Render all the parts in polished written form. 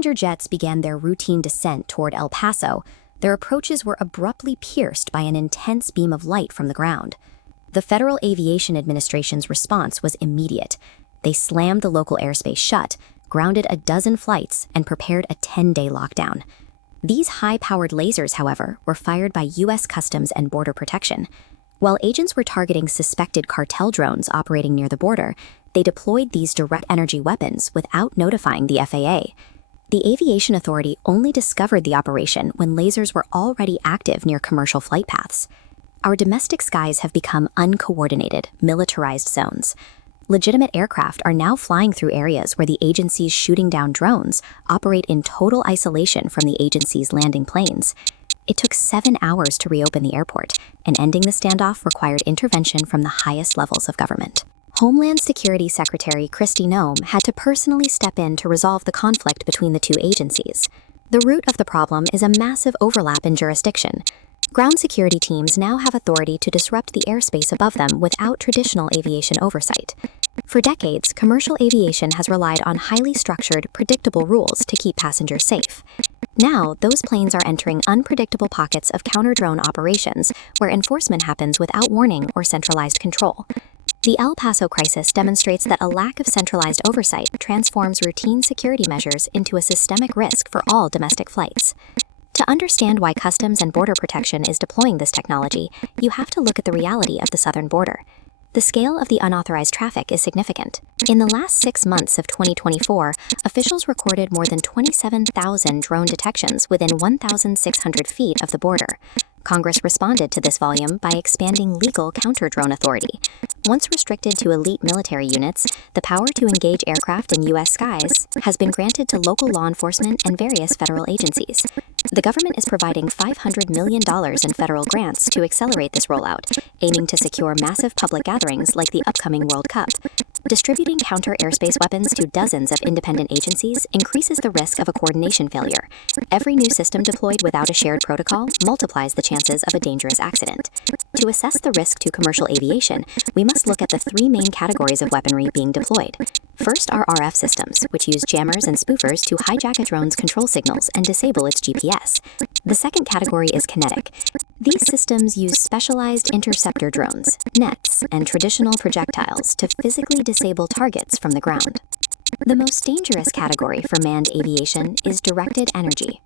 passenger jets began their routine descent toward El Paso, their approaches were abruptly pierced by an intense beam of light from the ground. The Federal Aviation Administration's response was immediate. They slammed the local airspace shut, grounded a dozen flights, and prepared a 10-day lockdown. These high-powered lasers, however, were fired by U.S. Customs and Border Protection. While agents were targeting suspected cartel drones operating near the border, they deployed these direct energy weapons without notifying the FAA. The Aviation Authority only discovered the operation when lasers were already active near commercial flight paths. Our domestic skies have become uncoordinated, militarized zones. Legitimate aircraft are now flying through areas where the agencies shooting down drones operate in total isolation from the agency's landing planes. It took 7 hours to reopen the airport, and ending the standoff required intervention from the highest levels of government. Homeland Security Secretary Kristi Noem had to personally step in to resolve the conflict between the two agencies. The root of the problem is a massive overlap in jurisdiction. Ground security teams now have authority to disrupt the airspace above them without traditional aviation oversight. For decades, commercial aviation has relied on highly structured, predictable rules to keep passengers safe. Now, those planes are entering unpredictable pockets of counter-drone operations where enforcement happens without warning or centralized control. The El Paso crisis demonstrates that a lack of centralized oversight transforms routine security measures into a systemic risk for all domestic flights. To understand why Customs and Border Protection is deploying this technology, you have to look at the reality of the southern border. The scale of the unauthorized traffic is significant. In the last 6 months of 2024, officials recorded more than 27,000 drone detections within 1,600 feet of the border. Congress responded to this volume by expanding legal counter-drone authority. Once restricted to elite military units, the power to engage aircraft in U.S. skies has been granted to local law enforcement and various federal agencies. The government is providing $500 million in federal grants to accelerate this rollout, aiming to secure massive public gatherings like the upcoming World Cup. Distributing counter-airspace weapons to dozens of independent agencies increases the risk of a coordination failure. Every new system deployed without a shared protocol multiplies the chances of a dangerous accident. To assess the risk to commercial aviation, we must look at the 3 main categories of weaponry being deployed. First are RF systems, which use jammers and spoofers to hijack a drone's control signals and disable its GPS. The second category is kinetic. These systems use specialized interceptor drones, nets, and traditional projectiles to physically disable targets from the ground. The most dangerous category for manned aviation is directed energy.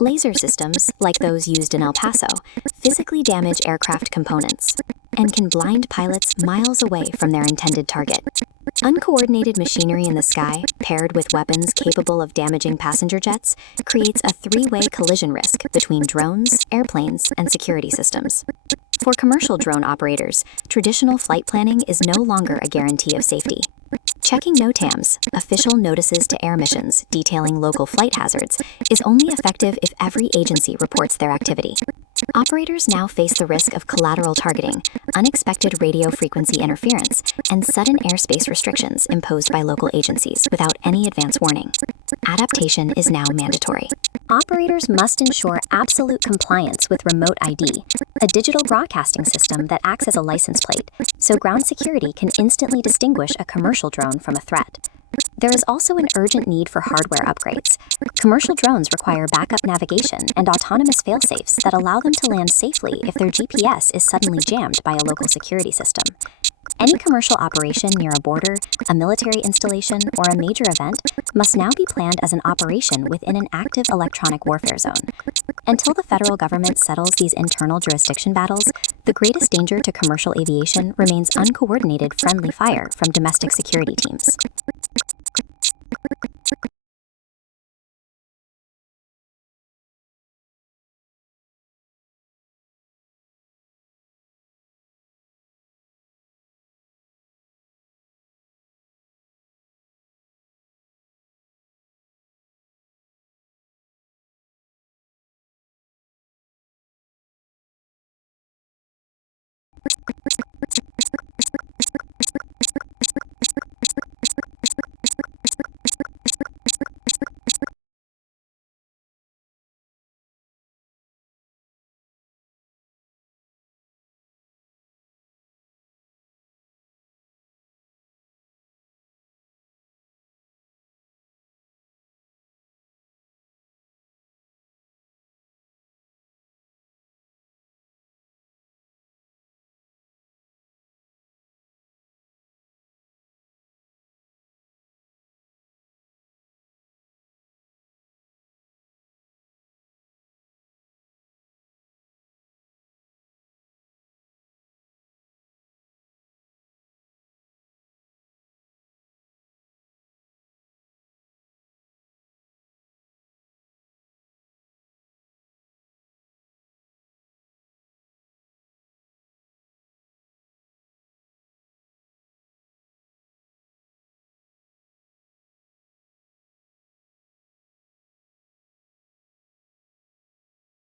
Laser systems, like those used in El Paso, physically damage aircraft components and can blind pilots miles away from their intended target. Uncoordinated machinery in the sky, paired with weapons capable of damaging passenger jets, creates a 3-way collision risk between drones, airplanes, and security systems. For commercial drone operators, traditional flight planning is no longer a guarantee of safety. Checking NOTAMs, official notices to air missions detailing local flight hazards, is only effective if every agency reports their activity. Operators now face the risk of collateral targeting, unexpected radio frequency interference, and sudden airspace restrictions imposed by local agencies without any advance warning. Adaptation is now mandatory. Operators must ensure absolute compliance with Remote ID, a digital broadcasting system that acts as a license plate, so ground security can instantly distinguish a commercial drone from a threat. There is also an urgent need for hardware upgrades. Commercial drones require backup navigation and autonomous failsafes that allow them to land safely if their GPS is suddenly jammed by a local security system. Any commercial operation near a border, a military installation, or a major event must now be planned as an operation within an active electronic warfare zone. Until the federal government settles these internal jurisdiction battles, the greatest danger to commercial aviation remains uncoordinated friendly fire from domestic security teams.